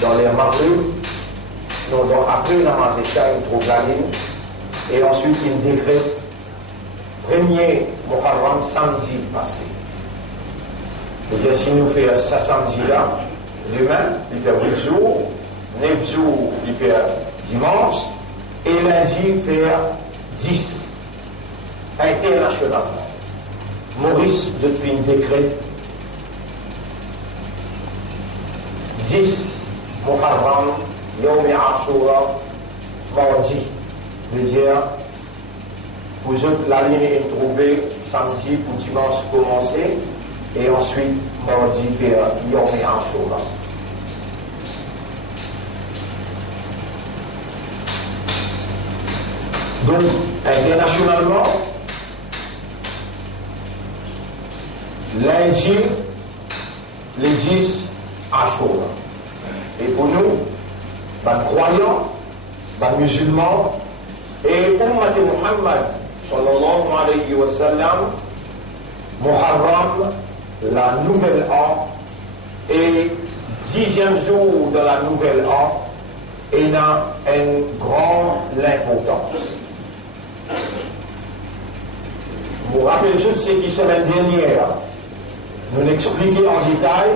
dans les marrues. Donc après la maréchal, il trouve la ligne. Et ensuite, il décrète 1er Muharram samedi passé. Et si nous faisons ça samedi-là, demain, il fait 8 jours, 9 jours, il fait dimanche, et lundi, il fait 10. Internationalement. Maurice de fait un décret 10 Muharram, Yom Ashura, mardi. Je veux dire, vous autres, la ligne est trouvée samedi pour dimanche commencer, et ensuite, mardi, faire Yom Ashura. Donc, internationalement, lundi, les 10 Ashura. Et pour nous, les croyants, les musulmans, et Ummat Muhammad, sallallahu alayhi wa sallam, Muharram, la nouvelle an, et 10e jour de la nouvelle an, et a une grande importance. Vous vous rappelez juste ce qui semaine dernière, nous l'expliquons en détail.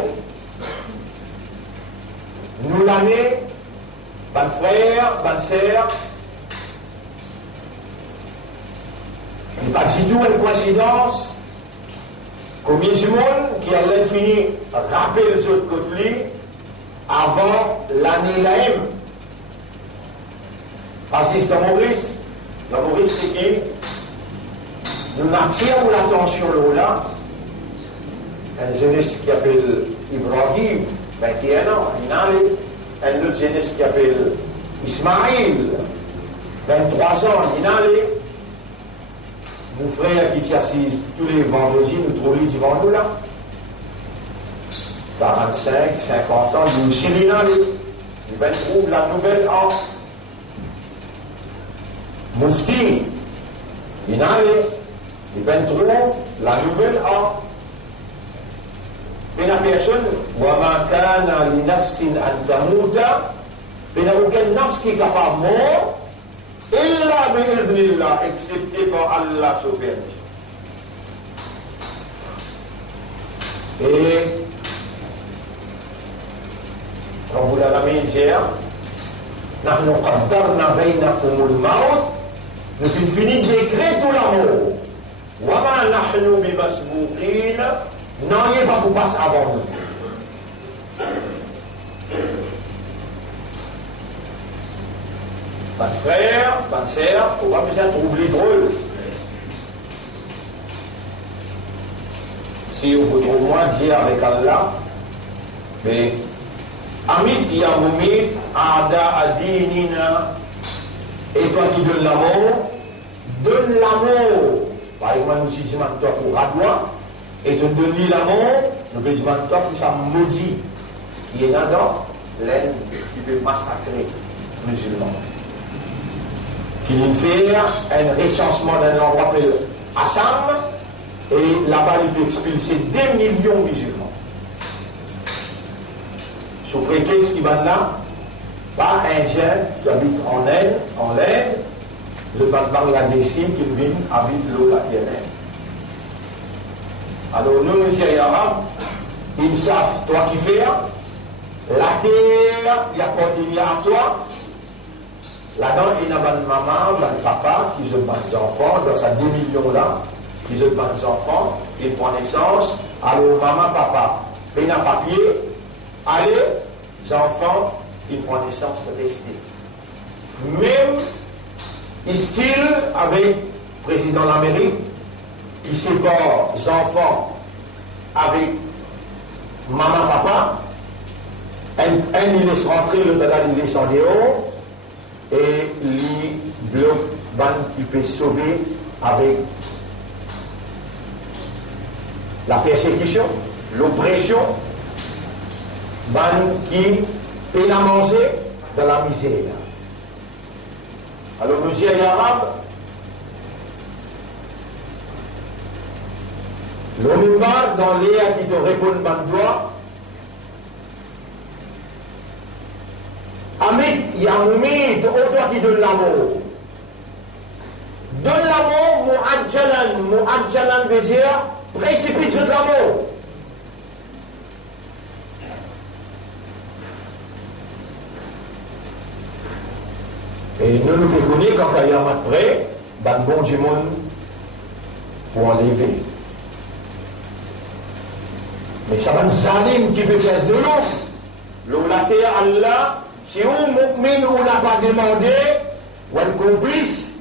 Nous l'année, bonne frère, bonne sœur, il n'y a pas du tout une coïncidence. Combien de monde qui a l'infini rappelé ce côté avant l'année l'AM. Parce que c'est dans Maurice. Dans Maurice, c'est qui? Nous attirons l'attention là. Un jeunesse qui appelle Ibrahim, 21 ans, un autre jeunesse qui appelle Ismaïl, 23 ans, mon frère qui s'assise tous les vendredis, nous trouvons devant nous là. 45, 50 ans, nous aussi il trouve la nouvelle an. Moufti, il trouve la nouvelle an. Bina personne, وَمَا كَانَ لِنَفْسٍ أَن تَمُوتَ, bina aucune nafs qui est capable de mort, إِلَّا بِإِذْنِ اللَّهِ, excepté par Allah sous permission. Et Rabbul Alamin dit, نحن قدرنا بينكم الموت, nous finissons d'écrire tout l'amour. وَمَا نَحْنُ بِمَسْبُوقِينَ, non, il n'est pas pour passer avant nous. Pas de frère, pas de sœur, on va besoin de trouver drôle. Si on peut au moins dire avec Allah, mais Amit Yamumit Ada Adinina, et toi qui donnes l'amour, donne l'amour. Par exemple, nous si toi pour Radwa, et te donner l'amour, nous besoin de toi pour ça maudit. Il est là-dedans, l'aine qui peut massacrer les musulmans. Qui nous fait un recensement d'un endroit appelé Assam, et là-bas il peut expulser 2 millions de musulmans. Sous prétexte qui va là, pas un jeune qui habite en Inde, je parle Bangladeshi qui vient habite l'eau la Yémen. Alors nous, nous disons arabes, ils savent, toi qui fais, la terre, il y a continué à toi. Là-dedans, il y a une maman, un papa qui se bat des enfants, dans sa 2 millions là, qui se bat des enfants, qui prend naissance. Alors maman, papa, il y a un papier, allez, les enfants, ils prennent naissance, restés. Même, style avec le président de l'Amérique, qui sépare les enfants avec maman, papa. Un il laisse rentrer, le dada il laisse en dehors, et les blocs qui peut sauver avec la persécution, l'oppression, qui peut la manger dans la misère. Alors nous disons les Arabes, l'homme dans l'air qui te répond par doigt, il y a Moumid, toi qui donne l'amour. Donne l'amour, mu'ajjalan veut dire précipite de l'amour. Et nous nous connaissons quand il y a un près, ben bon du monde pour enlever. Mais ça va nous salim qui peut faire de l'eau. L'eau la terre Allah, si on mu'min ou n'a pas demandé, ou un complice,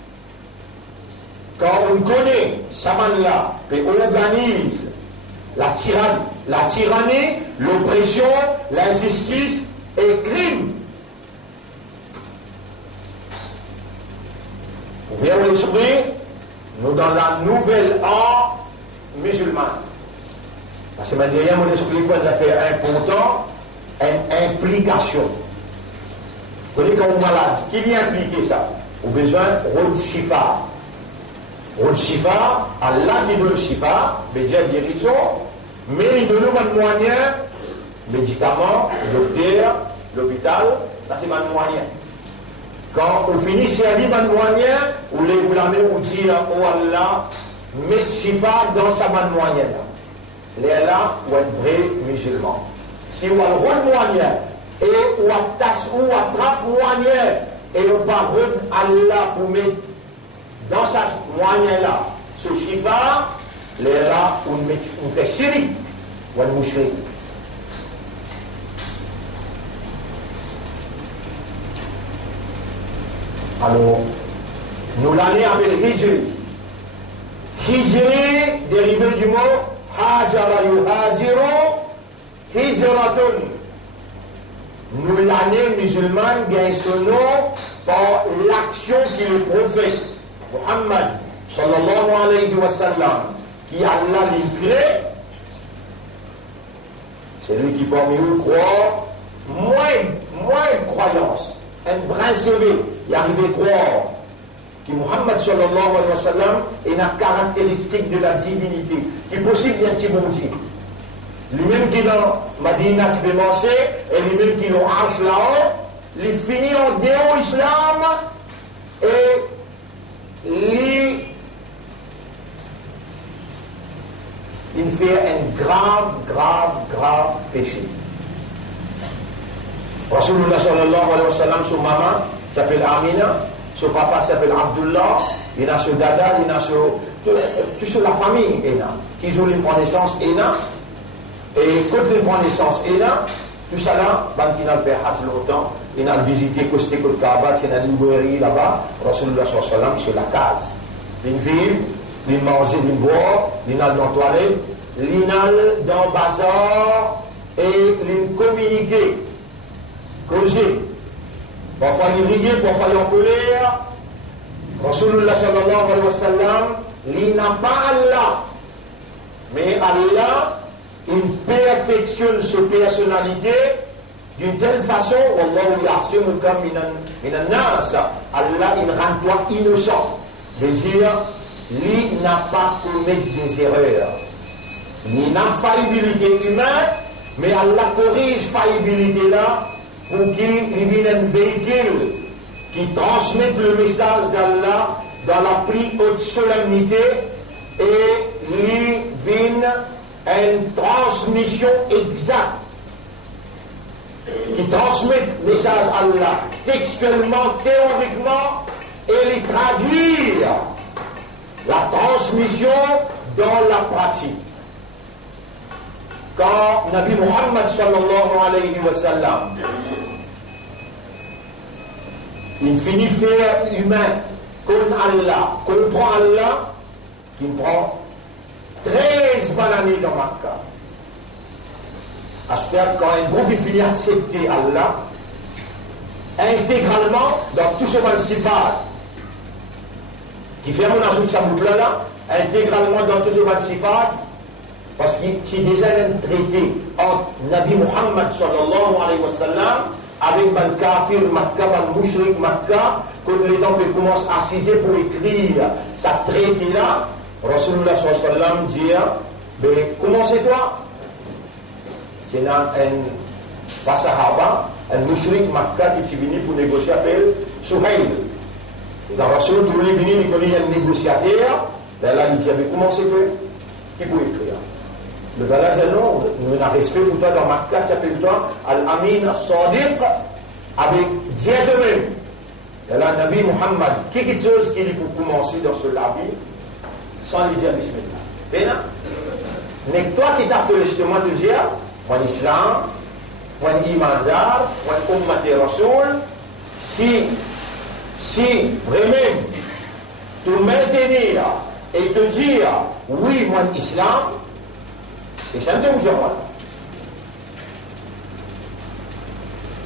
quand on connaît ça là, et on organise la tyrannie, l'oppression, l'injustice et le crime. Vous voyez l'esprit, nous dans la nouvelle ère musulmane. Parce que derrière mon esprit, quand ça fait important, une implication. Vous connaissez quand vous êtes malade, qui vient impliquer ça? Au besoin de shifa. Rôle shifa, Allah qui donne shifa, veut dire guérison, mais il donne un moyen, médicaments, docteur, l'hôpital, ça c'est un moyen. Quand on finit servir un moyen, vous l'amenez, vous dites, oh Allah, mets shifa dans sa main moyen. Les là, ou un vrai musulman. Si vous avez le rôle moyen, et ou attrape moyen, et on va Allah pour mettre dans sa moyen là, ce shifa, les là, on fait shirik, ou un mouchrik. Alors, nous l'année avec Hijri. Hijri, dérivé du mot Hajara yuhajiru hijratun. Nous l'année musulmane gagne son nom par l'action qui le prophète Muhammad sallallahu alayhi wa sallam, qui Allah l'inclé, c'est lui qui parmi eux croit moins de croyance, un brin CV, il arrive à croire que Muhammad sallallahu alayhi wa sallam est la caractéristique de la divinité, qui est possible d'un petit bon Dieu. Lui-même qui dans Madina tu peux lancer, et lui-même qui dans Arsh là-haut, il finit en déo islam, et il fait un grave péché. Rasulullah sallallahu alayhi wa sallam, son maman s'appelle Amina, son papa s'appelle Abdullah, il y a ce dada, il y a toute la famille, qui ont une naissance, et quand ils prennent naissance, tout ça là, qui n'a fait hâte longtemps, il a visité Côte Kaaba, qui a une librairie là-bas, Rasulullah sallallahu alayhi wa sallam, sur la case. Ils vivent, ils mangent, ils boivent, ils allent dans la toilette, ils allent dans le bazar, et ils communiquent. Causer. Parfois ils rient, parfois ils en colère. Rasulullah sallallahu alayhi wa sallam, il n'a pas Allah. Mais Allah, il perfectionne sa personnalité d'une telle façon, Wallahu ya'simuka minan nas. Allah, il rend toi innocent. C'est-à-dire, lui n'a pas commis des erreurs. Il n'a faillibilité humaine, mais Allah corrige faillibilité là pour qu'il vienne un véhicule qui transmette le message d'Allah dans la plus haute solennité et lui vienne une transmission exacte qui transmette le message d'Allah textuellement, théoriquement et les traduire la transmission dans la pratique. Quand Nabi Muhammad sallallahu alayhi wa sallam il finit faire humain contre Allah, qui prend 13 années dans Makkah. C'est-à-dire quand un groupe il finit accepter Allah intégralement dans tout ce sifat qui fait mon ajout de sa boucle là, intégralement dans tout ce sifat, parce que c'est déjà un traité entre Nabi Muhammad sallallahu alayhi wa sallam avec le kafir Makkah, le mushrik Makkah, quand les gens commencent à assiser pour écrire sa traité là, Rasulullah sallallahu alayhi wa sallam dit, mais comment c'est toi? C'est un Sahaba, un mushrik Makkah qui est venu pour négocier avec Souhaïl. Et dans Rasoul, tout le monde est venu, il connaît un négociateur. Là, il dit, mais comment c'est fait? Qui peut écrire? Le gars dit, non, nous avons respect pour toi dans Makkah, tu appelles toi Al-Amin As-Sadiq, avec Dieu de même. Et là, Nabi Muhammad, quelque chose qui est pour commencer dans ce labi, sans lui dire Bismillah. Mais non. Mais toi qui t'as appelé justement te dire, mon islam, mon imandar, mon ummat rasoul, si vraiment te maintenir et te dire oui, mon islam, et ça ne te bouge pas.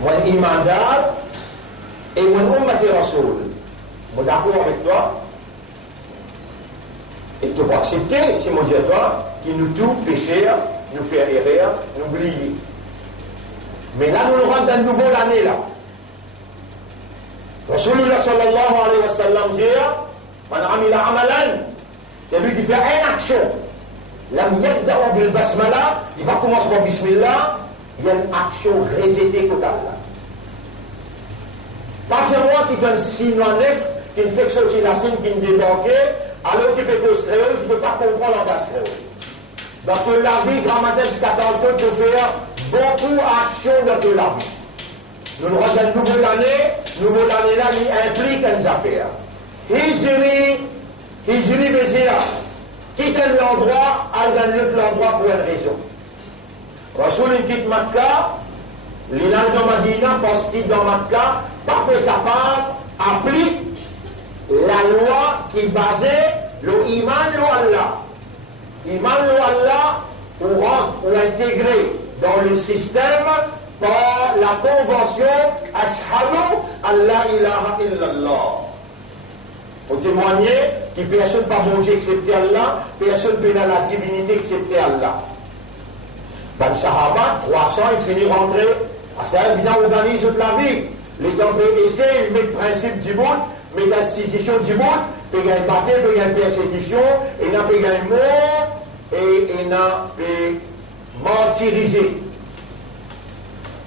Mon imandar et mon ummat rasoul, je suis d'accord avec toi. Et tu peux accepter, si mon Dieu toi, qui nous tout pécheurs, nous fait erreur, nous oublier. Mais là, nous rentrons dans une nouvelle année là. Rasulullah sallallahu alayhi wa sallam dit, man amila amalan, c'est lui qui fait une action. Lam yabda'u bil basmala, il va commencer par bismillah, il y a une action résétée totale là. Pas que moi qui donne 6 mois 9, qui ne fait que sortir la signe, qui ne débarque, alors qu'il fait que ce créole, qui ne peut pas comprendre en base créole. Dans que la vie, grammaire jusqu'à tantôt, peut faire beaucoup d'actions dans que la vie. Nous nous rendons une nouvelle année là, il implique une affaire. Hijri veut dire, quitte l'endroit, aller dans l'autre endroit pour une raison. Rasoul, il quitte Makkah, il est dans Madina, parce qu'il est dans Makkah, pas capable d'appliquer la loi qui est basée le iman le Allah. Iman le Allah ou intégrer dans le système par la convention Ashhadu an la ilaha illallah. Pour témoigner que personne pas bon Dieu excepté Allah, personne peut dans la divinité excepté Allah. Dans le Sahaba, 300, il finit rentrer. C'est un bizarre organise la vie. Les temps essaient, ils mettent le principe du monde, mais l'institution du monde, il y a une bataille, il y a une persécution, il y a une mort, et il y a une martyrisé.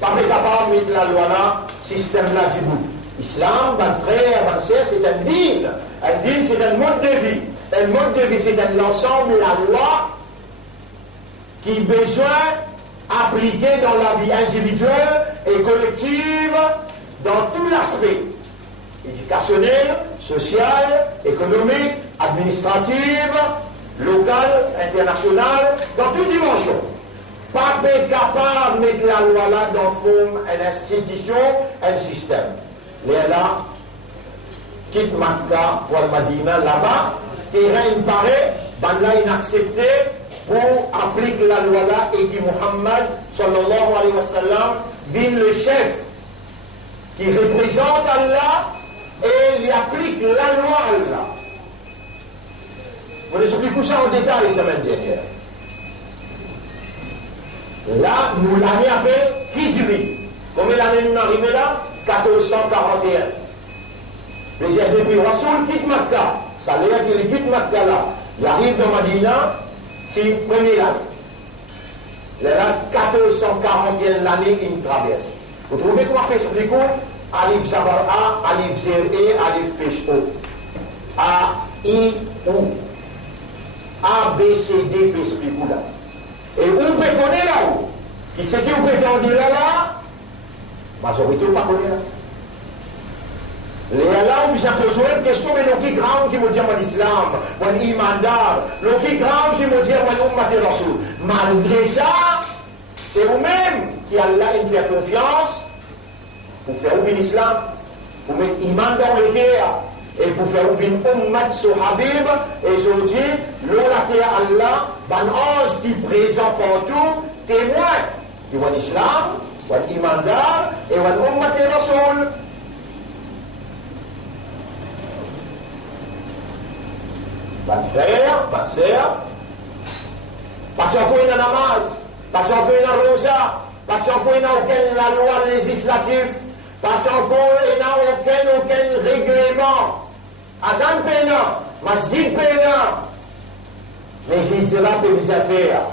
Pas capable de mettre la loi là, système là du monde. Islam, mon frère, ma sœur, c'est un dîne. Un dîne, c'est un mode de vie. Un mode de vie, c'est un ensemble, la loi, qui est besoin appliquée dans la vie individuelle et collective, dans tout l'aspect éducationnel, social, économique, administrative, local, international, dans toute dimension. Pas capable de mettre la loi là dans forme, une institution, un système. Là, quitte Makkah pour le Madina, là-bas, terrain il paraît, ben là inaccepté pour appliquer la loi là et que Muhammad sallallahu alayhi wa sallam vienne le chef qui représente Allah et lui applique la loi à Allah. On explique ça en détail la semaine dernière. Là, nous l'année appelle Hijri. Combien d'années nous arrivons là? 1441. Mais depuis Rasoul quitte Makkah. Ça veut dire qu'il quitte Makkah là. Il arrive dans Madina, c'est la première année. Là, 1441 l'année, il traverse. Vous trouvez quoi fait sur les cours? Alif Zabar A, Alif Zer E, Alif Pesh O. A, I, U. A, B, C, D, Pesh O là. Et où peut connaître là-haut? Qui c'est qui vous peut dire là? Majorité ou pas connaître là? Les là où j'ai besoin de questions, mais l'on qui grand qui me dit mon islam, mon imandar, l'on qui grand qui me dit mon ummat rasoul. Malgré ça, c'est vous-même qui Allah il fait confiance pour faire ouvrir l'islam, pour mettre iman dans le cœur et pour faire ouvrir ummat sur Habib et je dis, l'on a fait Allah, ban ange qui présent partout, témoin de mon islam, mon imandar et mon ummat rasoul. Mon frère, ma sœur, pas encore une namaz, pas encore une rosa, pas encore aucune la loi législative, pas encore aucun règlement. Azan pena, masjid pena. Mais Hijra peut les affaires.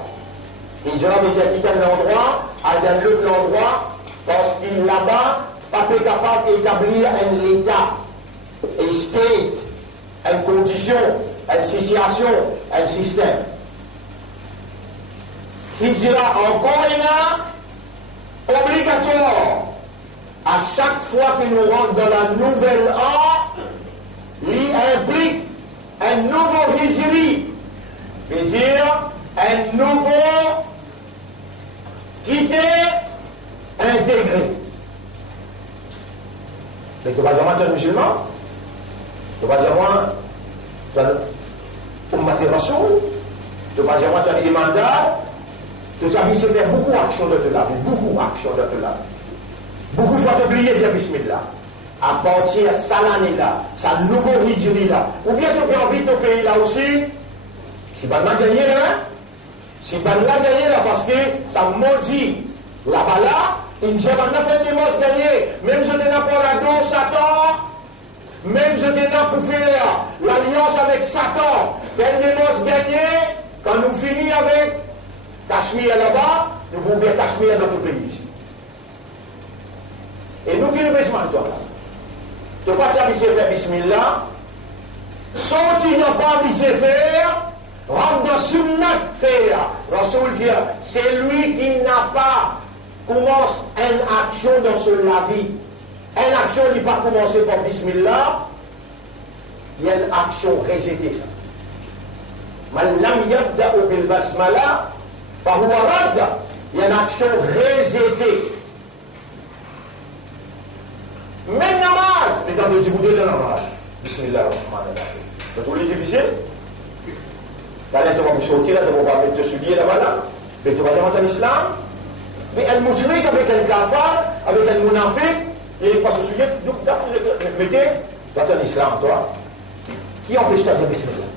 Hijra peut quitter l'endroit, aller dans l'autre endroit, Parce qu'il là-bas, pas capable d'établir un état, un state, une condition, une situation, un système. Il dira encore là, obligatoire, à chaque fois que nous rentrons dans la nouvelle ère, il implique un nouveau hijri, c'est-à-dire un nouveau quitter, intégré. Mais tu vas jamais être musulman, tu vas jamais être ummat rasoul, tu vas jamais être imandar, tu vas faire beaucoup d'actions de la vie, beaucoup d'actions de la vie. Beaucoup de fois oublier de dire bismillah. À partir de cette année-là, ce nouveau hijri là, ou bien tu peux envie de ton pays là aussi, si tu as gagné là, si tu as gagné là, parce que ça maudit là-bas là, il dit maintenant fait des mosses gagner, même je t'ai pour la dos Satan, même je t'ai pour faire l'alliance avec Satan, faire des mosses gagner, quand nous finissons avec Cachemire là-bas, nous pouvons faire Cachemire dans tout le pays ici. Et nous qui nous besoin de toi là. Tu n'as pas habitué à faire bismillah, sorti n'a pas habitué à faire, rentre dans sunnat faire. Rasoul dit, c'est lui qui n'a pas commencé une action dans la vie. Une action n'est pas commencé par bismillah, il y a une action rejetée ça. Man lam yabda'u bil basmala, fa huwa radd. Il y a une action rejetée. Même namaz, mais quand tu dis de namaz, bismillah ar-Rahman ar-Rahim. C'est tout difficile. Là, tu vas me sortir, tu vas te souiller là-bas, là. Mais tu vas demander l'islam. Mais un musulman avec un kafar, avec un munafik, il n'est pas se souiller, donc, mettez dans ton islam, toi. Qui empêche de dire bismillah?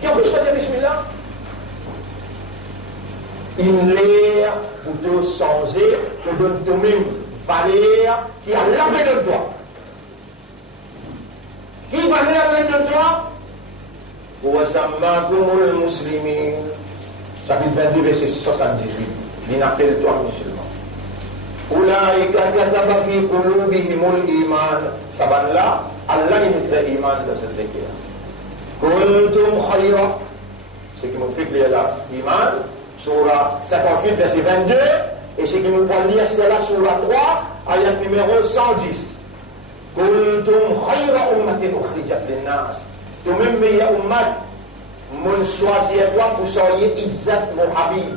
Qui empêche de dire bismillah? Il est pour te changer, pour donner toi-même valeur qui a lavé de toi. Qui va laver de toi? Wasammakumul muslimin. Chapitre 22, verset 78. Il appelle toi musulman. Ulaika kataba fi qulubihimul iman. Saban-là, Allah y met l'iman dans cette lecture. Kuntum khayra. Ce qui me fait que là, iman, surah 58, verset 22. Et ce qui nous prend lire, c'est là sur la 3, ayat numéro 110. Kuntum khayra ummatin ukhrijat linnas. Toi-même, meilleur ummat, mon choisi toi pour soyez Izzat mon Habib.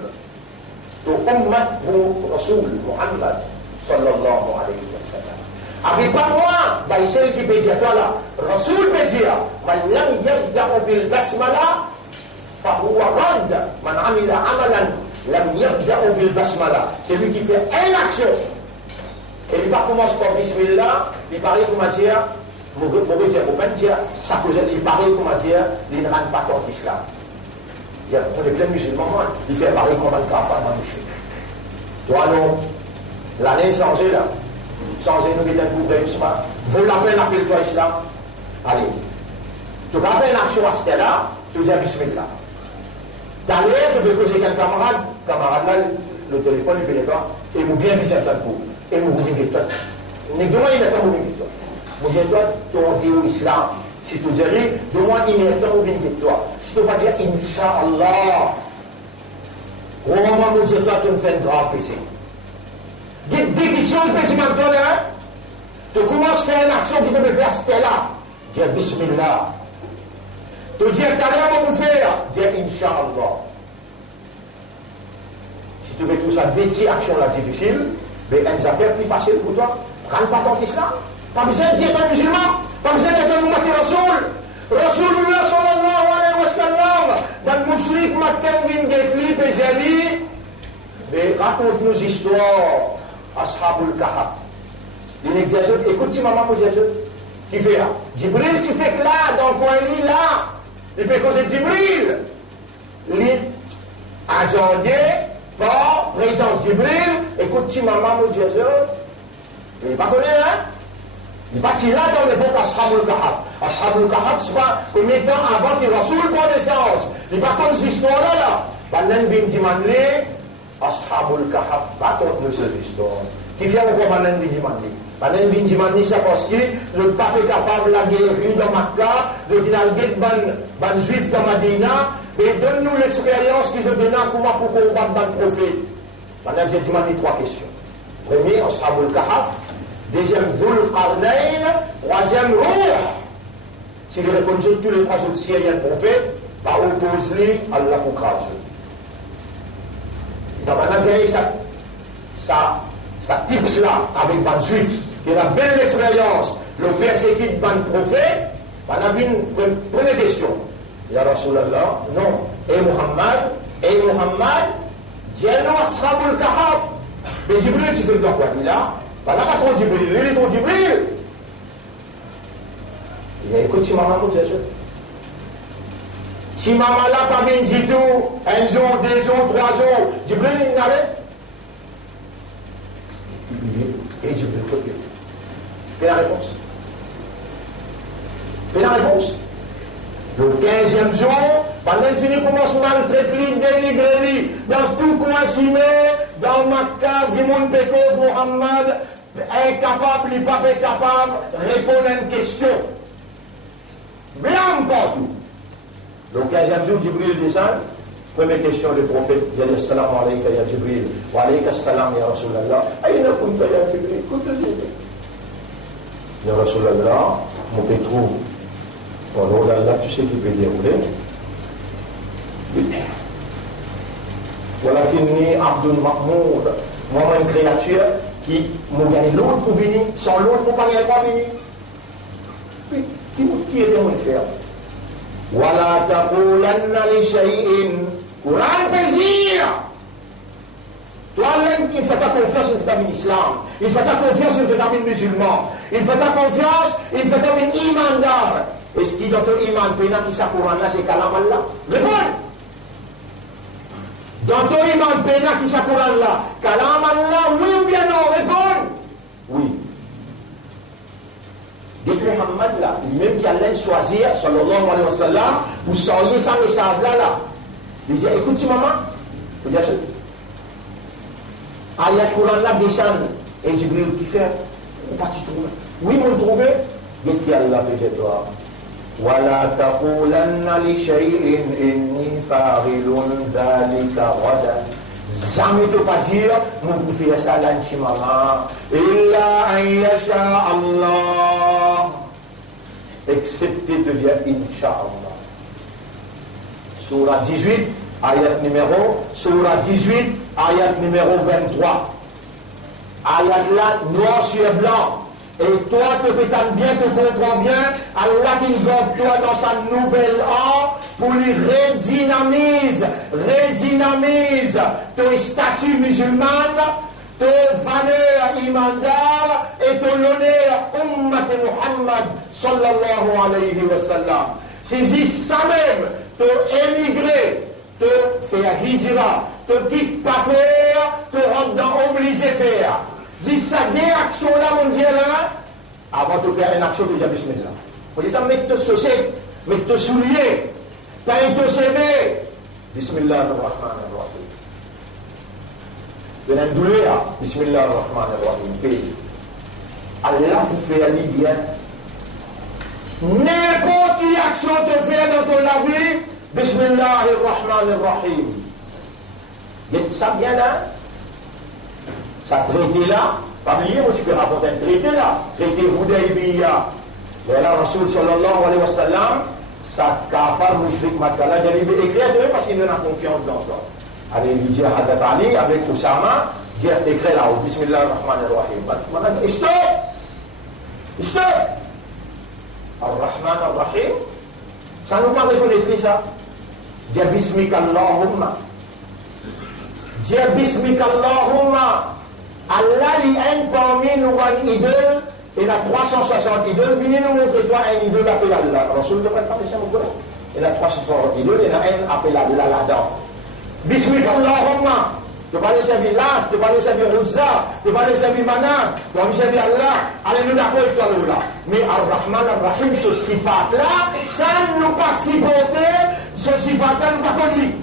Toi, ummat pour Rasoul Muhammad, sallallahu alayhi wa sallam. Avec pas moi, bah, celle qui peut dire toi là, Rasoul peut dire, man lam yabda'u bil basmala, fa huwa radd, man amila amalan. Lam yabda'u bil basmala. C'est lui qui fait une action. Et il va commencer par bismillah, il paraît comment dire, ça cause il paraît comment dire, il ne rentre pas contre l'islam. Il y a plein de musulmans, il fait pareil comme un kafar dans le chute. Toi non, l'année changée là, changée nous qui t'incouvre l'islam. Vaut la peine appelle-toi islam. Allez. Tu vas faire une action à ce là, tu dis bismillah. D'ailleurs, tu peux causer qu'un camarade là, le téléphone, il paye pas, et vous bien mis certains coups, et vous vous dites toi. Mais demain, il n'est pas vous dites toi. Vous dites toi, ton Dieu islam. Si tu dis, demain, il n'est pas vous dites toi. Si tu vas dire, Inch'Allah, au moment où toi, tu me fais un grand péché. Dès qu'il y a un péché comme toi, là, tu commences à faire une action qui peut me faire ce là. Dis Bismillah. Tu dis, t'as rien à vous faire, dis Inch'Allah. Si tu fais tout ça, des petites actions là difficiles, mais une affaire plus facile pour toi, rentre pas ton islam. Pas besoin de dire un musulman, pas besoin d'être un ummat rasoul. Rasulullah sallallahu alayhi wa sallam, dans le musulman, matin, vin getli, pejali, mais raconte nos histoires, Ashabul Kahf. Il exagère, écoute, maman, pour Jésus, qui fait là. Jibril, tu fais que là, dans le coin, là. Il peut causer Jibril. Il est agendé par présence Jibril. Écoute, maman, mon Jésus. Il n'est pas connu, hein? Il n'est pas là dans l'époque Ashabul Kahf. Ashabul Kahf, c'est pas combien de temps avant que Rasoul prend naissance. Il n'est pas comme cette histoire-là, là. Pendant 20 demander, Ashabul Kahf, pas contre cette histoire. Qui fait encore Manan Bindimani? Manan Bindimani, c'est parce que le pape est capable de la guérir dans Makkah, de guérir ban juif dans Madina, et donne-nous l'expérience qu'ils ont donnée comment pour combattre le prophète. Manan Bindimani, 3 questions. Premier, Ashabul Kahf. Deuxième, Dhul Qarnayn. Troisième, Ruh. Si vous répondez tous les 3 autres Syriens prophètes, par opposer à Allah pour craser. Dans maintenant, il y a ça tips là, avec ban juif, qui a une belle expérience, le persécute ban prophète, on a vu une première question. Ya Rasulallah, non. Et Muhammad, Dieu-nous Ashabul Kahf. Mais Jibril, tu fais dans quoi? Il a, pas trop Jibril, il est trop Jibril. Il a écouté si maman pour dire ça. Si maman là, pas bien dit tout, 1 jour, 2 jours, 3 jours, Jibril, il n'arrête. Et Jibril, quelle est la réponse? Quelle est la réponse? Le 15e jour, pendant qu'il finit commence à maltraiter, dénigrer, dans tout coin cimé, dans Makkah, du monde pécose, Muhammad, incapable, il n'est pas capable de répondre à une question. Blâme partout. Le 15e jour, Jibril descend. Première question du prophète, il dit Assalamu alayka ya Jibril, wa alayka assalam ya Rasulallah. Aïna kunta ya Jibril, kunta Jibril. Ya Rasulallah, mon père trouve. Bon, là, tu sais qui peut dérouler. Oui. Voilà qu'il n'y a Abdul Mahmoud, moi, une créature qui m'a gagné l'autre pour venir, sans l'autre pour pas venir. Oui, qui est mon frère? Voilà, taqulanna li shay'in. Quran plaisir. Toi, il faut ta confiance en ta islam. Il faut ta confiance en ta musulman. Il faut ta confiance, il faut ta imandar. Est-ce qu'il y a d'autres imams qui sont Coran là, c'est Kalam Allah? Réponds! Dans ton imam qui sont Coran là, Kalam Allah, oui ou bien non? Réponds! Oui. Dès que Muhammad là, lui-même qui allait choisir, sallallahu alayhi wa sallam, pour sortir ce message là, il dit, écoute, maman, il dit, ayat Coran là descend, et Jibril qui fait, ou pas tu trouves? Oui, vous le trouvez? Qu'est-ce qu'il y a là, peut-être? ولا تقولن لشيء إني فاعل ذلك غدا. Jamais te pas dire, mon pour faire ça là, maman. Illa an yasha Allah. Excepté de dire Inch'Allah. Surah 18, ayat numéro 23. Ayat là, noir sur blanc. Et toi, te pétane bien, te comprends bien, Allah qui garde toi dans sa nouvelle art pour lui redynamiser ton statut musulman, ton valeur imandar et ton honneur ummat Muhammad sallallahu alayhi wa sallam. Saisis ça même, te émigrer, te faire hijra, te quitte pas faire, te rendre dans obligé faire. Dis ça, des actions là, mon Dieu, là, avant de faire une action, tu dis Bismillah. Vous dites, mets te saucer, mets te soulier, t'as te CV. Bismillah ar-Rahman ar-Rahim. Vous avez une douleur, Bismillah ar-Rahman ar-Rahim. Paix. Allah vous fait aller bien. N'importe quelle action te fait dans ton vie, Bismillah ar-Rahman ar-Rahim. Dites ça bien là. Ça traité là, pas oublier, moi tu peux rapporter un traité là, traité Hudaybiya. Mais là, Rasul sallallahu alayhi wa sallam, ça kafar mushrik Makkah là, j'ai écrit de parce qu'il en a confiance dans toi. Allez, lui dire Hadat Ali avec Oussama, dire écrit là, Bismillah ar-Rahman ar-Rahim. Maintenant, stop! Ar-Rahman ar-Rahim, ça nous pas reconnaître ça. Dire Bismika Allahumma. Dire Bismika Allahumma. Allah est un parmi nous un idole, il a 360 idoles, venez nous montrer toi un idole appelé Allah. Rasul ne peut pas laisser mon Coran. Il a 360 idoles, il a un appelé Allah là-dedans. Bismillah Allahumma. Tu vas aller servir là, tu vas aller servir Uzza, tu vas aller servir Mana, tu vas aller servir Allah. Allez nous d'accord avec toi là. Mais Ar-Rahman Ar-Rahim, ce sifat là, ça ne nous pas supporter, ce sifat là nous pas connu.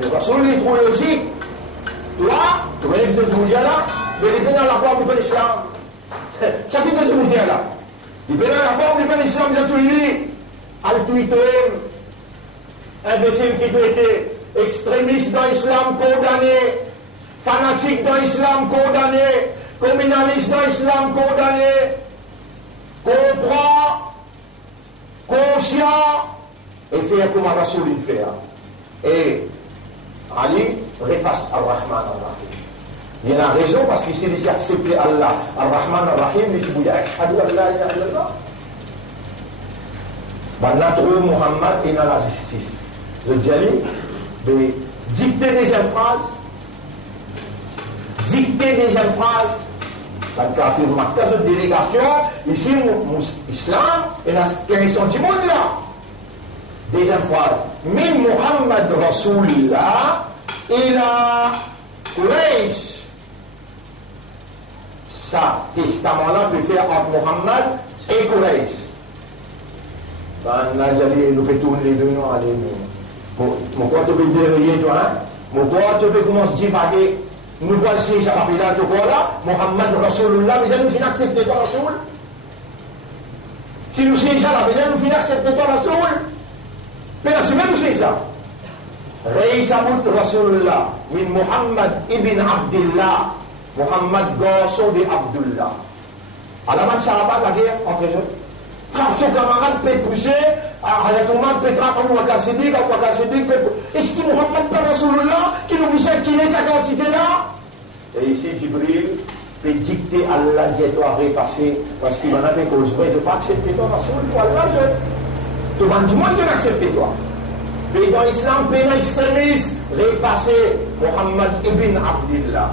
Le Rasoul est trop logique. Toi, tu connais que tu là, mais il est dans la porte de l'islam. Ça qui te dit là. Il est dans la porte de l'islam, il a tout lui. Al-Tuitoum, imbécile qui a été extrémiste dans l'islam, condamné, fanatique dans l'islam, condamné, communaliste dans l'islam, condamné, comprend, conscient, et fait comme Rasoul il fait. Et Ali reface Ar-Rahman Ar-Rahim. Il y a une raison parce qu'il s'est laissé accepter Allah. Ar-Rahman Ar-Rahim, il dit Ashhadu an la ilaha illallah. Maintenant, Muhammad est dans la justice. Je dis de dicter deuxième phrase. Dicter deuxième phrase. Quand tu as fait une délégation, ici, l'islam, et dans 15 du monde là. Deuxième phrase. Min Muhammad Rasulullah ila Quraysh. Ça, testament-là peut faire entre Muhammad et Quraysh. Là, j'allais nous tourner les deux noms. Mon corps te peut dérailler, toi, hein? Mon corps te peut commencer à divaguer. Nous voici, ça va plus là, tout là. Muhammad Rasulullah, mais nous finissons accepter ton Rasoul. Si nous sommes ça, nous finissons accepter ton Rasoul. Mais là, c'est même aussi ça. Reisabut Rasulullah, min Muhammad ibn Abdullah. Muhammad garçon de Abdullah. À la main, ça va pas la guerre entre eux. Son camarade peut pousser, à la tourmente peut trapper ou à Kassédik, est-ce que Muhammad pas Rasulullah qui nous dit qu'il est sa quantité là? Et ici, Jibril peut dicter à Allah, dis-toi, effacer, parce qu'il en a fait cause. Je ne vais pas accepter toi, Rasoul, pour Allah, je. Tout le monde dit, moi, je vais accepter toi. Mais dans l'islam, pénal extrémiste, effacer Muhammad ibn Abdullah.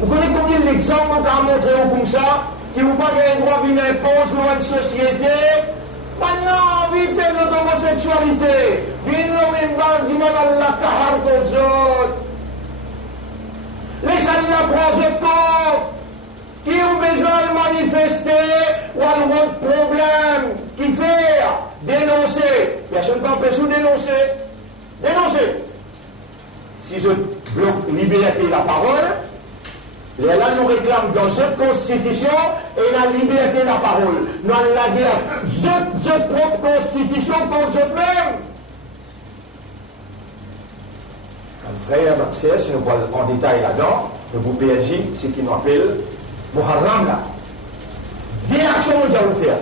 Vous connaissez combien d'exemples qu'on a montré comme ça? Qui vous pas le droit d'une impose dans une société, maintenant, on vit faire de l'homosexualité. Bien non, même pas, du mal à la kahar contre eux. Les Allah prend ce corps, qui ont besoin de manifester, ou avoir un problème, qui fait dénoncer. Personne ne peut empêcher de dénoncer. Dénoncer. Si je bloque liberté de la parole, les là nous réclament dans cette constitution et la liberté de la parole. Nous allons la dire, notre propre constitution contre nous-mêmes. Un frère d'accès, si nous parlons en détail là-dedans, le groupe PLJ, c'est qui nous appelle Muharram là. Des actions nous allons faire.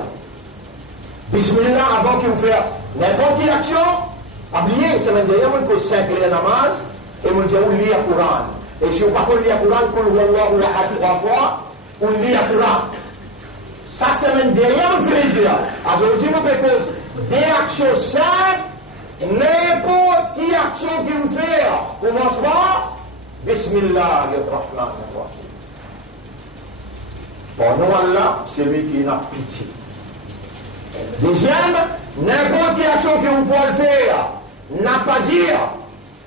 Bismillah avant qu'il vous fasse n'importe quelle action. Oubliez, semaine dernière, on a 5 les namaz et on a lire le Coran. Et si on ne peut pas lire le Coran, on peut le 3 fois, on lit le Coran. Ça, semaine dernière, on fait les yeux. Aujourd'hui, on propose des actions simples, n'importe quelle action qu'il vous fait. Commencement, Bismillah, Rahman, Rahim. Pour nous, Allah, c'est lui qui n'a pitié. Deuxième, n'importe quelle action que vous pouvez faire, n'a pas dire,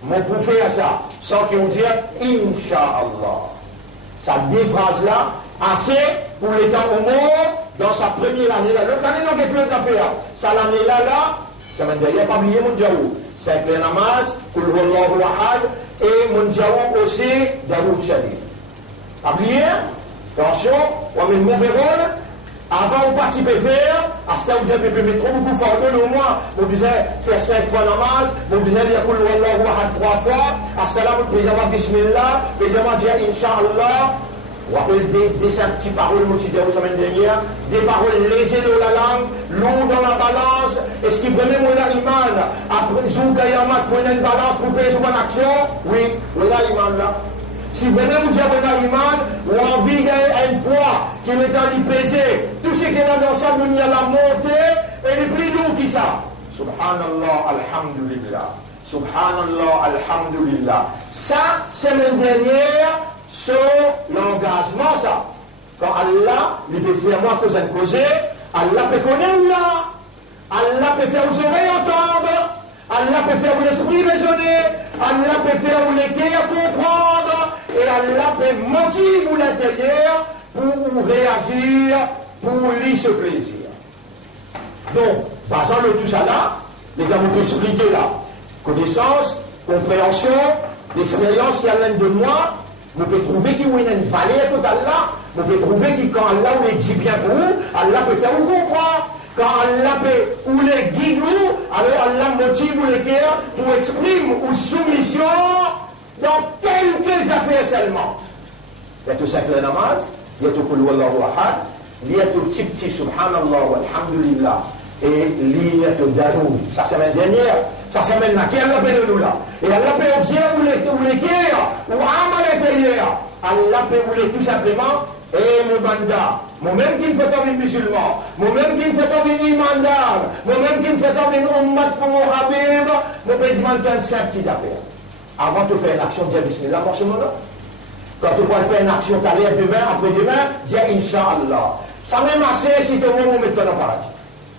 mais vous pouvez faire ça, sans que vous dites Inch'Allah. Ça, deux phrases-là, assez pour l'état au monde, dans sa première année là. L'autre année, non, il n'y a plus de faire. Ça, l'année-là, ça m'a dit, il n'y a pas oublié mon Djaou. C'est le namaz, Kul Wallahu Ahad, et mon Djaou aussi, Daroud Sharif. Oublié? Attention, on met le mauvais rôle. Avant, on participe à faire, à ce temps, on peut mettre trop beaucoup fort, au moins, on disait faire 5 fois namaz, on disait dire Kul Wallahu Ahad 3 fois, à ce temps-là, on peut dire Bismillah, on peut dire Inch'Allah, on rappelle des petites paroles, moi, je la semaine dernière, des paroles lésées dans la langue, lourdes dans la balance, est-ce qu'il prenait mon iman, après, Zou Kayamat, prenait une balance pour payer sur une action? Oui, voilà l'iman là. Si vraiment vous avez un iman, ou envie un poids qui est dans l'IPC, tout ce qui est dans ça, nous y a la montée, et les plus lourds qui ça. Subhanallah, alhamdulillah. Subhanallah, alhamdulillah. Ça, semaine dernière, sur l'engagement, ça. Quand Allah, il peut faire moi que ça ne cause, Allah peut connaître là. Allah peut faire aux oreilles entendre. Allah peut faire l'esprit raisonner. Allah peut faire les cœurs comprendre. Et Allah peut motiver l'intérieur pour réagir, pour lui ce plaisir. Donc, basant le tout ça là, les gars, on peut expliquer là. Connaissance, compréhension, L'expérience qui a l'un de moi, vous pouvez trouver qu'il y a une vallée totale là, vous pouvez trouver que quand Allah vous dit bien pour vous, Allah peut faire vous comprendre. Quand Allah peut ou les guide vous, alors Allah motive ou les cœurs pour exprimer ou soumission dans quelques affaires seulement. Il y a tout ça que la namaz, il y a tout Qul Huwallahu Ahad, il y a tout petit subhanallah walhamdulillah. Et l'île de Danou. Ça c'est la dernière. Ça c'est maintenant qui Allah peut nous là. Et Allah peut observer ou les guerres, ou amal intérieur. Allah peut vous tout simplement, et mon banda, moi-même qui ne fait pas une musulman, moi-même qui ne fait pas une imandar, moi-même qui ne fait pas une ummat pour mon habib, mon président de 5 petites affaires. Avant de faire une action, dis Bismillah pour ce moment-là. Quand tu vas faire une action, tu allais demain, après-demain, dis Inch'Allah. Ça même assez si tout le monde vous met dans le paradis.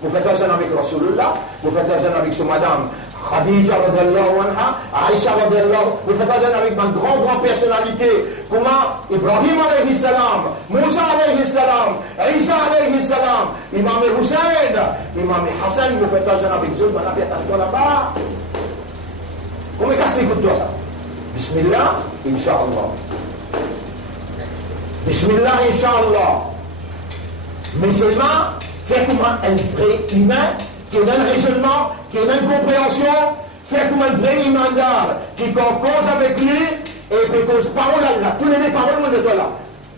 Vous faites un jeune avec Rasulullah, vous faites un jeune avec son madame Khadija radiallahu anha, Aïcha radiallahu, vous faites un jeune avec ma grande personnalité, comment Ibrahim alayhi salam, Moussa alayhi salam, Isa alayhi salam, Imam Hussein, Imam Hassan, vous faites un jeune avec Zul, on a bien attendu là-bas. Comment est-ce que vous ça? Bismillah, Inch'Allah. Bismillah, Inch'Allah. Musulman, faire comme un vrai humain, qui a un raisonnement, qui a une compréhension, faire comme un vrai imandar, qui cause avec lui, et qui cause parole à Allah. Tous les paroles de toi là.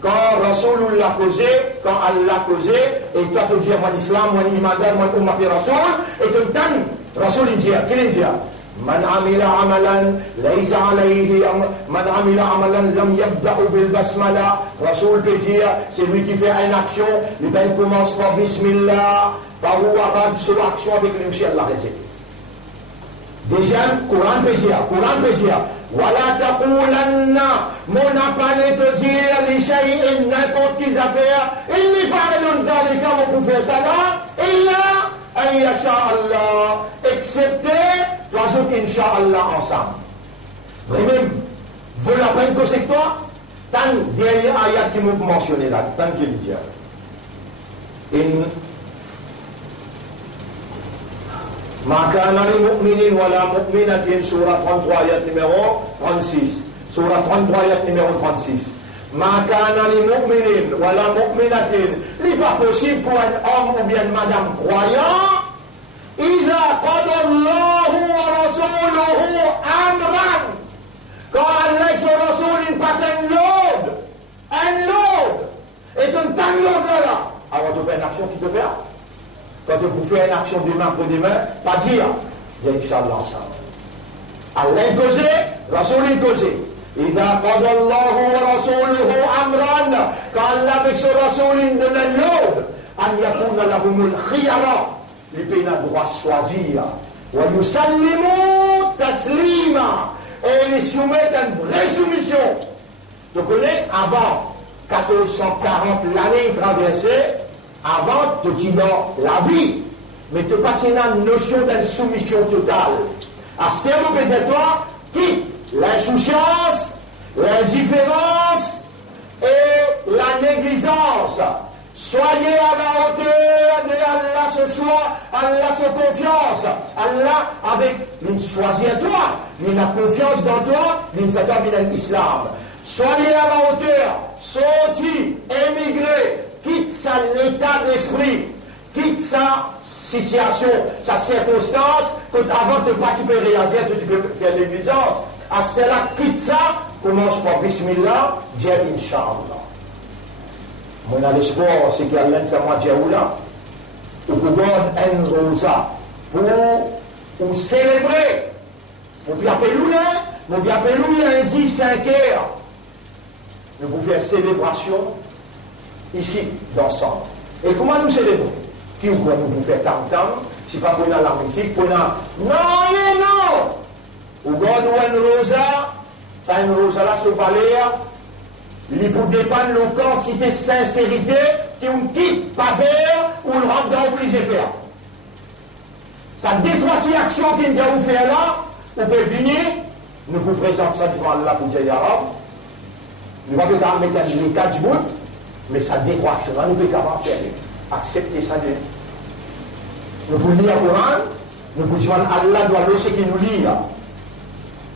Quand Rasulullah causé, quand Allah causé, et toi tu dis moi l'islam, moi l'imandar, moi l'ummat Rasul, et tu t'en, Rasul il dit, quel il dit? من عمل عملا ليس عليه من عمل عملا لم يبدأ بالبسملة. Rasoul peut dire c'est lui qui fait une action, il commence par Bismillah, فهو رد sur l'action avec le monsieur Allah. Deuxième, Coran peut dire ولا تقولن mon appel te dire لشيء n'importe quelle affaire إني فاعل ذلك mon pouvez ça là إلا أن يشاء الله, excepté trois autres Inch'Allah ensemble. Vraiment, vaut la peine que c'est toi, tant dernier ayat qui m'a mentionné là, tant qu'il dit. ما كان لمؤمن ولا مؤمنة سورة 33 آيات numéro 36 سورة 33 آيات numéro 36 ما كان لمؤمن ولا مؤمنة n'est pas possible pour un homme ou bien une madame croyant إذا قضى الله ورسوله أمرا quand Allah et son Rasoul il passe un load et tu t'en load là avant de faire une action qui te fait quand tu fais une action demain pour demain pas dire Inch'Allah ensemble Allah causé Rasoul il causé إذا قضى الله ورسوله أمرا quand Allah avec son Rasoul il donne un load أن يكون لهم الخيرة les pays n'ont droit de choisir ويسلموا تسليما et les soumettent à une vraie soumission. Tu connais, avant 1440 l'année traversée, avant tu dis dans la vie, mais tu pas une notion d'une soumission totale. À ce terme, on peut dire toi, quitte l'insouciance, l'indifférence et la négligence. Soyez à la hauteur de Allah ce soir, Allah se confiance, Allah avec une choisir toi, une la confiance dans toi, une fait l'islam. Soyez à la hauteur, sorti, émigré, quitte sa l'état d'esprit, quitte sa situation, sa circonstance, que avant de participer réaliser, tu peux faire négligence. À ce là quitte ça, commence par Bismillah, dis Inch'Allah. Mon espoir, c'est qu'Allah fait moi dire là, ou qu'on donne un rosa pour célébrer. On peut appeler nous lundi 5 heures. Nous pouvons faire célébration ici, d'ensemble. Et comment nous célébrons? Qui nous pouvons faire tam-tam? Si pas pour la musique, pour la. Non! Ou qu'on donne un rosa, ça une rosa là, sur valeur. Il pour dépendre le quantité de sincérité qui on quitte pas faire ou le rentre dans obligé de faire. Ça détroit action qui nous a fait là, on peut venir, nous vous présentons ça devant Allah pour dire arabe. Nous ne pouvons pas mettre les 4 bouts, mais ça détroit action là, nous ne pouvons pas faire. Accepter ça de. Nous pouvons lire le Coran, nous pouvons dire Allah doit le ce qui nous lit là.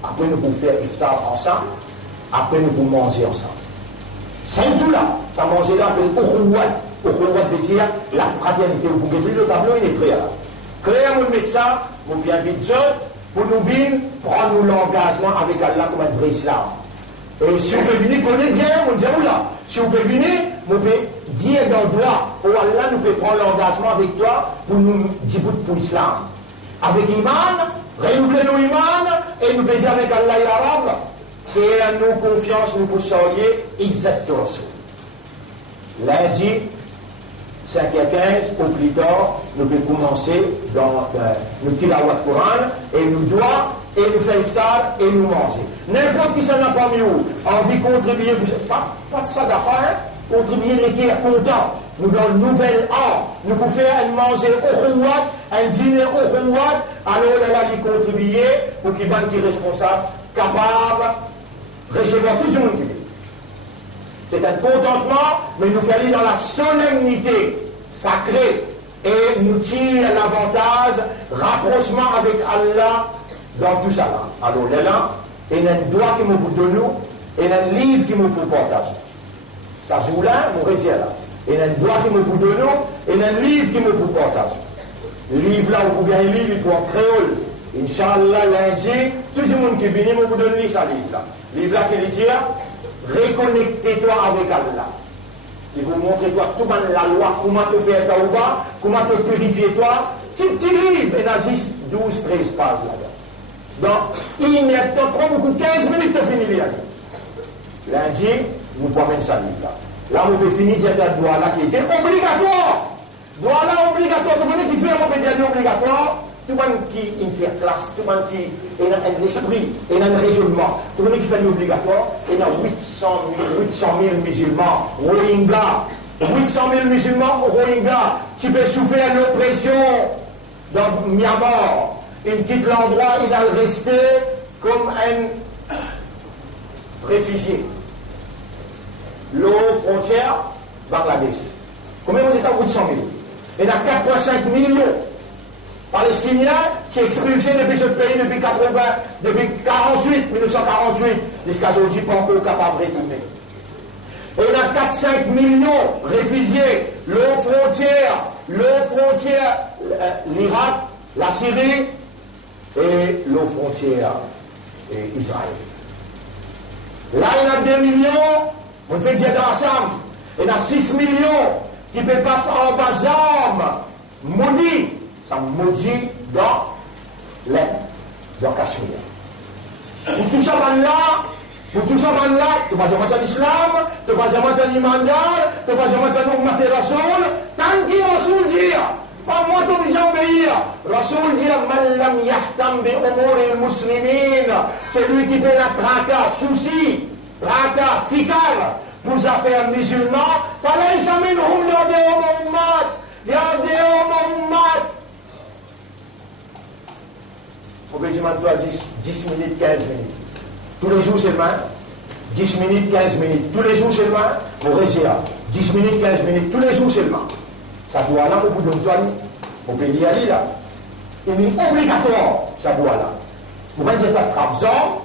Après, nous pouvons faire iftar ensemble. Après, nous pouvons manger ensemble. C'est tout là. Ça manger là, au Khououad veut dire la fraternité. Vous pouvez le tableau, il est prêt là. Créez mon médecin, mon bien vite pour nous venir prendre l'engagement avec Allah comme un vrai islam. Et si vous pouvez venir, connaissez bien, mon Dieu là. Si vous pouvez venir, vous pouvez dire dans le doigt, oh Allah, nous pouvons prendre l'engagement avec toi pour nous dire pour l'islam. Avec Iman, renouveler nos Iman, et nous pouvons dire avec Allah et l'Arabe, faire-nous confiance, nous pouvons saluer, exactement ça. Lundi, 5h15, au plus tard, nous pouvons commencer dans le tilawat Coran, et nous doit, et nous faire iftar, et nous manger. N'importe qui ça n'a pas mis où, envie de contribuer, pas ça d'affaire, hein, contribuer les qui est content. Nous dans le nouvel an, nous pouvons faire un manger au Khououad, un dîner au Khououad, alors là, il contribuer pour qu'il soit responsable, capable, recevoir tout le monde. C'est un contentement, mais nous faisons dans la solennité sacrée et nous tire l'avantage, rapprochement avec Allah dans tout ça. Alors là, il y a un doigt qui me donne nous, et il y a un livre qui me partage. Ça joue là, mon rédier là. Il y a un doigt qui me donne nous, et il y a un livre qui me partage. Le livre là, vous pouvez lire pour en créole. Inch'Allah, lundi, tout le monde qui vient, me donne lire ça livre là. Le livre là qui dit, reconnectez-toi avec Allah. Il vous montre toi tout la loi, comment te faire taouba, comment te purifier toi. Petit livre, il y a 10, 12, 13 pages là-dedans. Donc, immédiatement, prends beaucoup, 15 minutes de finir là. Lundi, nous pouvons mettre ça livre là. Là, on peut finir cette droit là qui était obligatoire. Droit là obligatoire. Tout le monde qui fait un pédiatrie obligatoire, tout le monde qui fait classe, tout le monde qui a un esprit, et un raisonnement, tout le monde qui fait l'obligatoire, il y a 800 000 musulmans, Rohingyas, 800 000 musulmans, Rohingyas, tu peux souffrir l'oppression dans Myanmar. Il quitte l'endroit, il va rester comme un réfugié. L'eau frontière, Bangladesh. Combien vous dites à 800 000? Il y a 4,5 millions Palestiniens qui sont expulsés depuis ce pays depuis 1948, jusqu'à aujourd'hui, pas encore capable de retourner. Et il y a 4-5 millions réfugiés, l'eau frontière, l'Irak, la Syrie et l'eau frontière Israël. Là, il y a 2 millions, on fait dire ensemble, il y a 6 millions qui peuvent passer en bas armes, maudits. Ça maudit dans l'Inde, dans Cachemire. Pour tout ça, tu vas jamais l'islam, tu vas jamais l'imandal, tu vas jamais l'ummat Rasoul, tant qu'il Rasoul dit, pas moi tu obligé à obéir. Rasoul dit, man lam yahtam bi umuri muslimin, c'est lui qui fait la tracas, souci, tracas, fical, pour les affaires musulmans, fallait jamais nous yadéhum ummat, yadéhum ummat. Au régiment de 10 minutes, 15 minutes. Tous les jours seulement, 10 minutes, 15 minutes. Tous les jours seulement, au régiment, 10 minutes, 15 minutes. Tous les jours seulement. Ça doit là, au bout de toi, on peut y aller là. Il est obligatoire, ça doit là. Vous pouvez dire que trappe zor,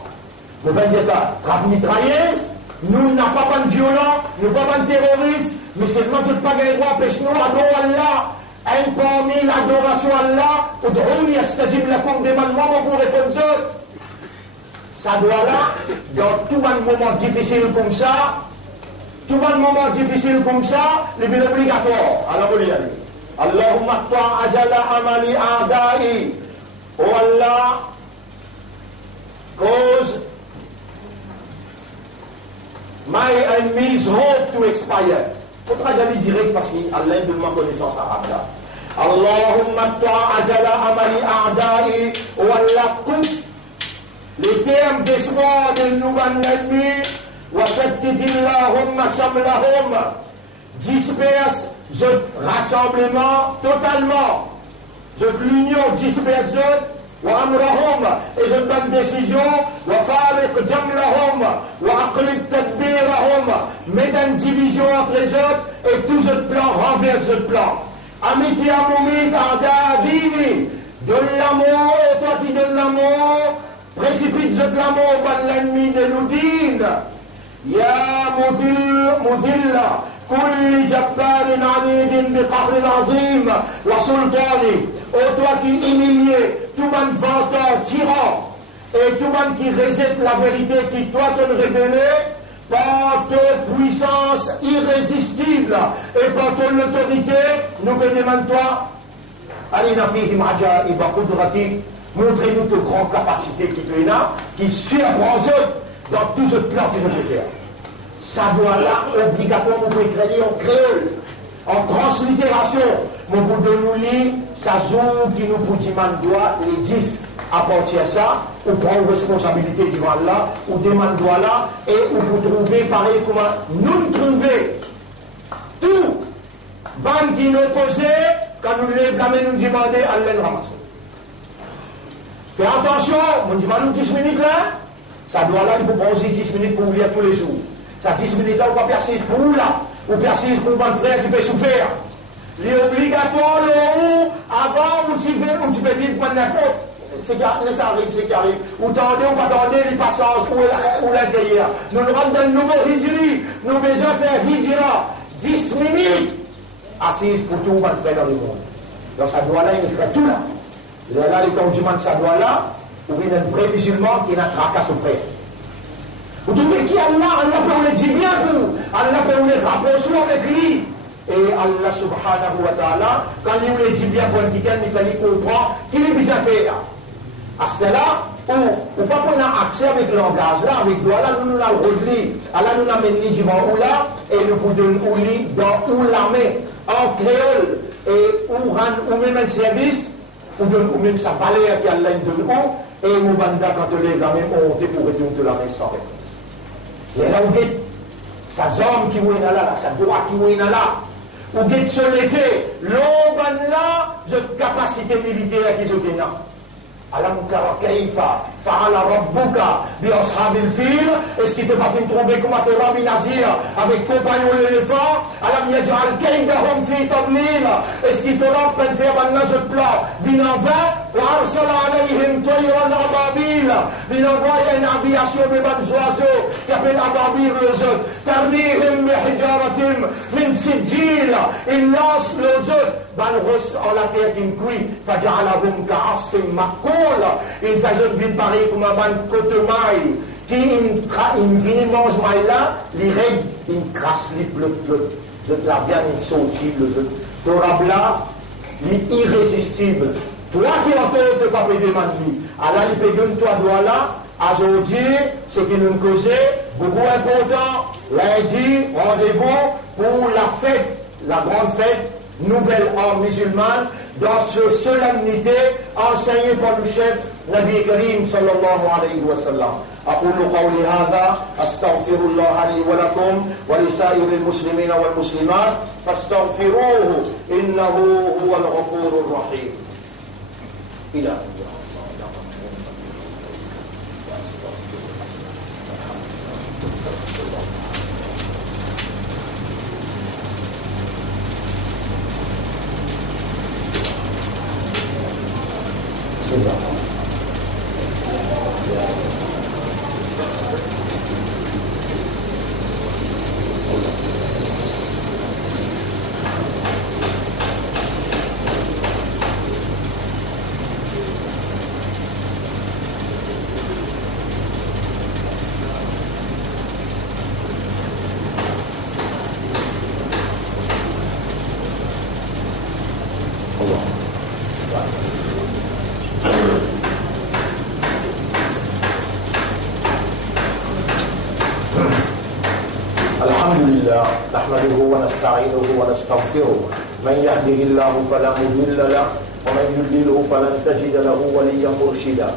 vous pouvez dire que trappe mitrailleuse, nous n'avons pas de violents, nous n'avons pas de terroristes, mais seulement je ne pas gagner droit, pêche-nous, adore Allah. Un parmi l'adoration à Allah, ud'ouni astajib lakum des moments pour répondre. Ça doit là, dans tout un moment difficile comme ça, les billes obligatoires. Alors on y aller. Allahumma ta'ajala amali a'da'i. Oh Allah, cause my enemies hope to expire. Pourquoi j'allais direct parce qu'Allah donne ma connaissance arabe là. Allahumma ta'ajala amali a'da'i wa Allah coupe les termes d'espoir de nouveau ennemi wa shattidillahumma shamlahum disperse ce rassemblement totalement l'union disperse وأمرهم إذا donne décision وفارق جملهم وأقلب تدبيرهم mets une division entre les autres et tous autres plans renversent ce plan. Amitié à Moumid, Anda, Dini, donne l'amour et toi qui donnes l'amour précipite ce clamant par l'ennemi de l'Oudine. Ya Mudilla, kulli jabbarin anidin bi qahrin azim, wa sultani. Ô toi qui humilié, tout le monde vantant, tyran, et tout le monde qui rejette la vérité qui toi te révélée, par ta puissance irrésistible et par ton autorité, nous te demandons toi, Alina fihim aja'iba qudratik, montrez-nous tes grandes capacités qui tu as, qui surprend dans tout ce plan que je vais faire. Ça doit là, obligatoirement, vous écrire en créole, en translittération. Mais vous de nous lire, ça joue qui nous pour dire doit les 10 à partir de ça, ou prendre responsabilité devant Allah, ou demande doigt là, et ou vous trouvez pareil comment nous trouver tout, ban qui nous posait, quand nous les blâmer, nous demander à l'aide ramasser. Fais attention, on dit, nous 10 minutes là, ça doit là, il faut prendre 10 minutes pour lire tous les jours. Ça 10 minutes là, on va persister pour vous là, ou persister pour votre frère qui peut souffrir. Il est obligatoire, là, avant, ou tu peux vivre pour n'importe. C'est qui arrive, c'est qui arrive. Ou tendez, ou pas tendez, les passages, ou la guerre. Nous nous rendons dans le nouveau hijri, nous besoin faire hijra, 10 minutes, assise pour tout le monde frère dans le monde. Donc ça doit là, il fait tout là. Là, les conjumants de ça doit là, ou bien un vrai musulman qui n'a tracas au frère. Vous trouvez qui Allah peut le dire bien vous, Allah peut le rapprocher avec lui. Et Allah subhanahu wa ta'ala, quand il le dit bien pour un ticket, il fallait comprendre qu'il est bien fait là. À ce là, ou pas qu'on a accès avec le langage là, avec doigt là, nous l'avons relevé. Allah nous amène les divans ou là, et nous vous donne ou lit dans ou la main, en créole, et ou même un service, ou même sa valeur qui Allah donne ou, et nous banda quand on lève la main, on te pour retourner de la main sans réponse. Et là, on dit, sa jambe qui est là, sa droite qui est là, ou dit se lever, l'on là, de capacité militaire qui est là. Alam tara kayfa fa'ala rabbuka bi ashabil fil. Est-ce qu'il te va faire trouver comment te Rabbi Nazir avec compagnon l'éléphant? Alam yaj'al kaydahum fi tadlil. Est-ce qu'il te va faire maintenant ce plan? Vin en vain wa arsala alayhim tayran ababil. Vin envoie une aviation de bons oiseaux qui appelle ababil les autres. Tarmihim bi hijaratim min sijil. Il lance les autres balros en la terre d'une cuit. Faja'alahum ka'asfin makkoul. Il faisait une pareille comme un côte maille qui il mange maille là, il règle, il crasse les de la viande insoluble, de là, il est irrésistible. Toi qui entends de pas payer ma vie, alors il peut donner toi doigt là, aujourd'hui, ce qui nous causait, beaucoup important, lundi, rendez-vous pour la fête, la grande fête, nouvelle an musulmane, dans cette solennité enseignée par le chef Nabi Karim sallallahu alayhi wa sallam. أقول قولي هذا أستغفر الله لي ولكم ولسائر المسلمين والمسلمات فاستغفروه إنه هو الغفور الرحيم. إلى نحمده ونستعينه ونستغفره من يهده الله فلا مضل له ومن يضلله فلن تجد له وليا مرشدا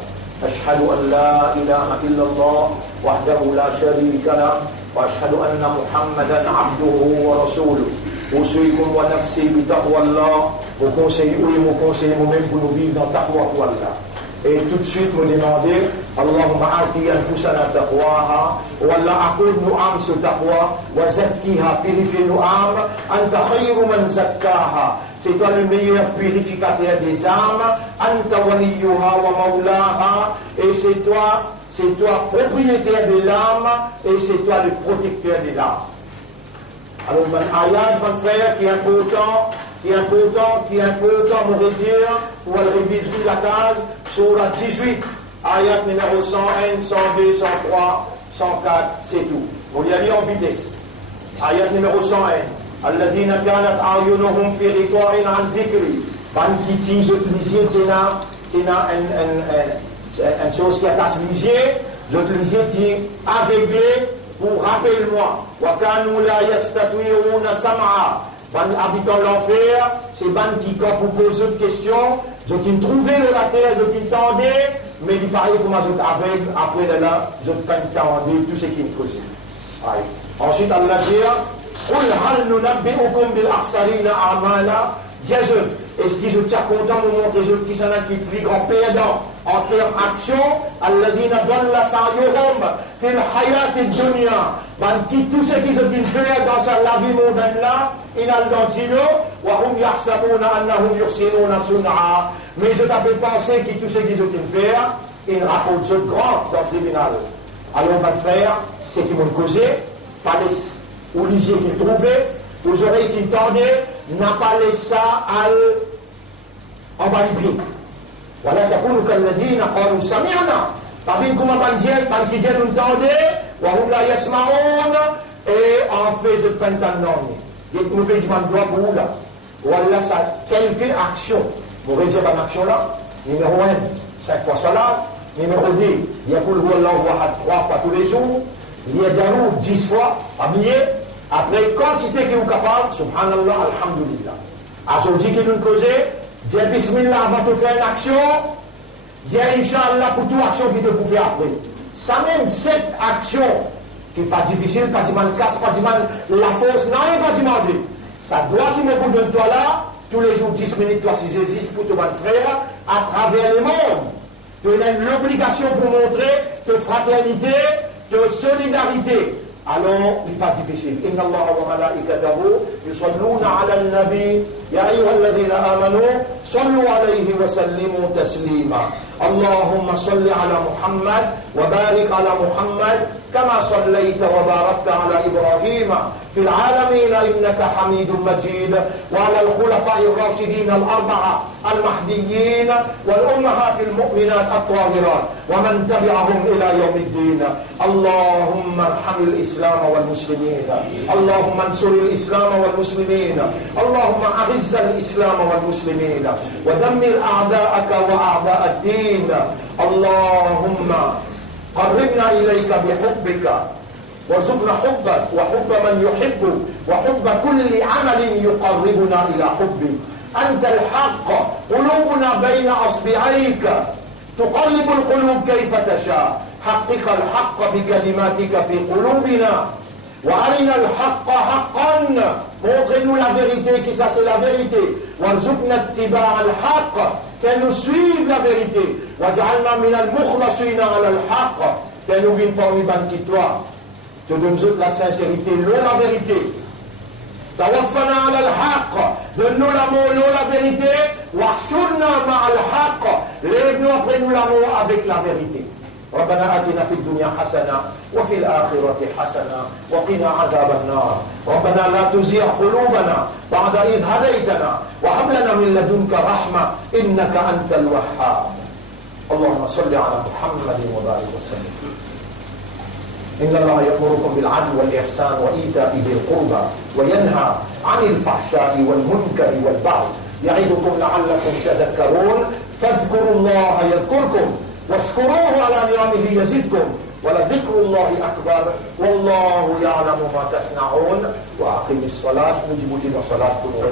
أشهد أن لا إله إلا الله وحده لا شريك له وأشهد أن محمدا عبده ورسوله أوصيكم ونفسي بتقوى الله وكونسيئوا وكونسيئوا même pour nous vivre dans taqwa pour Allah. Et tout de suite, vous demandez, Allahumma ati anfusana taqwaha, wa Allah accorde nos âmes ce taqwa, wa zakkiha, purifie nos âmes, anta khayru man zakkaha. C'est toi le meilleur purificateur des âmes, anta waliyuha wa maulaha, et c'est toi propriétaire de l'âme, et c'est toi le protecteur de l'âme. Alors, un ayat, mon frère, qui est important, on va dire, pour le réviser la case, Surah 18, ayat numéro 101, 102, 103, 104, c'est tout. On y aller en vitesse. Ayat numéro 101. Alladhina kanat a'yunuhum fi riqa'in an dhikri. Ban qui tient une chose qui a cassé les yeux, l'autre tient aveuglé pour rappelle-moi. Wa kanu la yastati'una sam'a. Ban habitant l'enfer, c'est ban qui quand vous posez une question, je t'ai trouvé de la terre, je t'ai tendu, mais il paraît comment je t'aveugle, après de là, je t'ai tendu tout ce qui est possible. Ensuite, Allah dit, قل هل ننبئكم بالأخسرين أعمالا. Jésus, est-ce que je tiens content de montrer qui sont qui plus grand perdant en termes d'action, alladhina dalla sa'yuhum fil hayati dunya, tout ce qu'ils ont fait dans la vie mondaine là, inaldantino, wa hum yahsabuna annahum yuhsinuna sun'a. Mais je t'avais pensé que tout ce qu'ils ont fait, ils racontent ce grand dans le tribunal. Alors, mon frère, c'est qu'ils m'ont causé, pas les Olivier qu'ils trouvaient, aux oreilles qu'ils tendaient, n'a pas laissé ça en balibri. Voilà, تكونوا كالذين قالوا سمعنا. Parmi comment qui disent nous tendaient, وهم لا يسمعون, et en fait je peine dans le nom. Et nous payons le droit pour là. Voilà, ça quelques actions. Vous réservez une action là. Numéro 1, 5 fois salat. Numéro 2, il y a pour le Allah 3 fois tous les jours. Il y a Darou 10 fois, habillé. Après, quantité qui est capable, subhanallah, alhamdulillah. À ce qui nous cause, dis bismillah avant de faire une action, dis Inch'Allah pour toute action qui te peut faire après. Ça même, cette action, qui n'est pas difficile, pas du mal casse, pas du mal la force, non, pas du mal. Ça doit qu'il me bout de toi là, tous les jours 10 minutes, toi 6 exercices pour ton frère, à travers le monde. Tu as l'obligation pour montrer de fraternité, de solidarité. Alors, il n'est pas difficile. Inna Allah wa malaikatahu yusalluna ala al-nabi ya ayyuhalladhina amanu sallu alayhi wa sallimu taslima. Allahumma salli ala Muhammad wa barik ala Muhammad kama sallaita wa barakta ala Ibrahim في العالمين إنك حميد مجيد وعلى الخلفاء الراشدين الأربعة المهديين والأمهات المؤمنات الطاهرات ومن تبعهم إلى يوم الدين. اللهم ارحم الإسلام والمسلمين، اللهم انصر الإسلام والمسلمين، اللهم أعز الإسلام والمسلمين ودمر أعداءك وأعداء الدين. اللهم قربنا إليك بحبك وارزقنا حبك وحب من يحبك وحب كل عمل يقربنا إلى حبك. أنت الحق، قلوبنا بين أصبعيك، تقلب القلوب كيف تشاء. حقق الحق بكلماتك في قلوبنا وأرنا الحق حقا. Montrez-nous la vérité, qui ça c'est la vérité. وارزقنا اتباع الحق. Fais-nous suivre la vérité. واجعلنا من المخلصين على الحق. Fais-nous vivre parmi qui toi. Te donne la sincérité, l'eau la vérité. Tawaffana ala al-haq. Donne-nous l'amour, l'eau la vérité. Wahshurna ma al-haq. Lève-nous après nous l'amour avec la vérité. ربنا آتنا في الدنيا حسنة وفي الآخرة حسنة وقنا عذاب النار. ربنا لا تزغ قلوبنا بعد إذ هديتنا وهب لنا من لدنك رحمة إنك أنت الوهاب. اللهم صل على محمد وبارك وسلم. إن الله يأمركم بالعدل والإحسان وإيتاء ذي القربى وينهى عن الفحشاء والمنكر والبغي يعظكم لعلكم تذكرون. فاذكروا الله يذكركم واشكروه على نعمه يزدكم ولذكر الله أكبر والله يعلم ما تصنعون. وأقم الصلاة. نجيب الصلاة كل